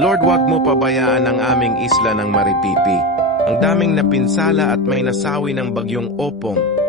Lord, wag mo pabayaan ang aming isla ng Maripipi. Ang daming napinsala at may nasawi ng bagyong opong.